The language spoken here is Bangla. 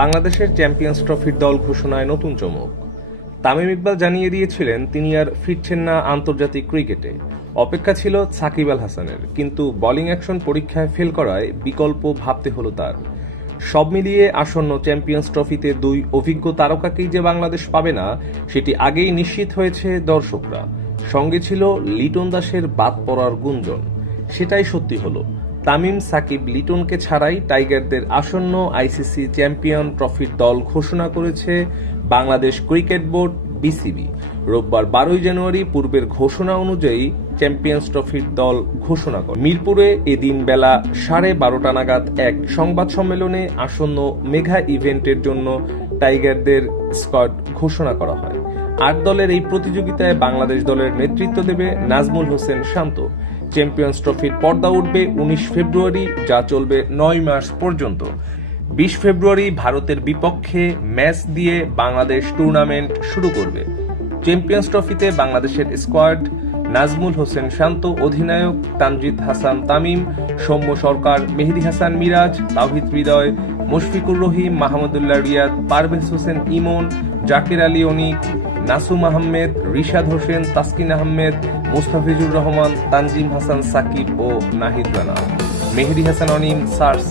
বাংলাদেশের চ্যাম্পিয়ন্স ট্রফির দল ঘোষণায় নতুন চমক। তামিম ইকবাল জানিয়ে দিয়েছিলেন, তিনি আর ফিরছেন না আন্তর্জাতিক ক্রিকেটে। অপেক্ষা ছিল সাকিব আল হাসানের, কিন্তু বোলিং অ্যাকশন পরীক্ষায় ফেল করায় বিকল্প ভাবতে হলো তার। সব মিলিয়ে আসন্ন চ্যাম্পিয়ন্স ট্রফিতে দুই অভিজ্ঞ তারকাকেই যে বাংলাদেশ পাবে না, সেটি আগেই নিশ্চিত হয়েছে দর্শকরা। সঙ্গে ছিল লিটন দাসের বাদ পড়ার গুঞ্জন। সেটাই সত্যি হলো। তামিম সাকিব লিটনকে ছাড়াই টাইগারদের আসন্ন আইসিসি চ্যাম্পিয়ন ট্রফির দল ঘোষণা করেছে বাংলাদেশ ক্রিকেট বোর্ড, বিসিবি। রোববার বারোই জানুয়ারি পূর্বের ঘোষণা অনুযায়ী চ্যাম্পিয়ন্স ট্রফির দল ঘোষণা করে। মিরপুরে এদিন বেলা সাড়ে বারোটা নাগাদ এক সংবাদ সম্মেলনে আসন্ন মেঘা ইভেন্টের জন্য টাইগারদের স্কোয়াড ঘোষণা করা হয়। আট দলের এই প্রতিযোগিতায় বাংলাদেশ দলের নেতৃত্ব দেবে নাজমুল হোসেন শান্ত। চ্যাম্পিয়ন্স ট্রফির পর্দা উঠবে উনিশ ফেব্রুয়ারি, যা চলবে নয় মাস পর্যন্ত। বিশ ফেব্রুয়ারি ভারতের বিপক্ষে ম্যাচ দিয়ে বাংলাদেশ টুর্নামেন্ট শুরু করবে। চ্যাম্পিয়ন্স ট্রফিতে বাংলাদেশের স্কোয়াড নাজমুল হোসেন শান্ত, অধিনায়ক তানজিদ হাসান তামিম, সৌম্য সরকার, মেহেদি হাসান মিরাজ, তাওহিদ হৃদয়, মুশফিকুর রহিম, মাহমুদুল্লাহ রিয়াদ, পারভেজ হোসেন ইমন, জাকির আলী অনিক নাসুম আহমেদ, রিশাদ হোসেন, তাসকিন আহমেদ, মুস্তাফিজুর রহমান, তানজিম হাসান সাকিব ও নাহিদ রানা। মেহেদি হাসান অনিম, সার্স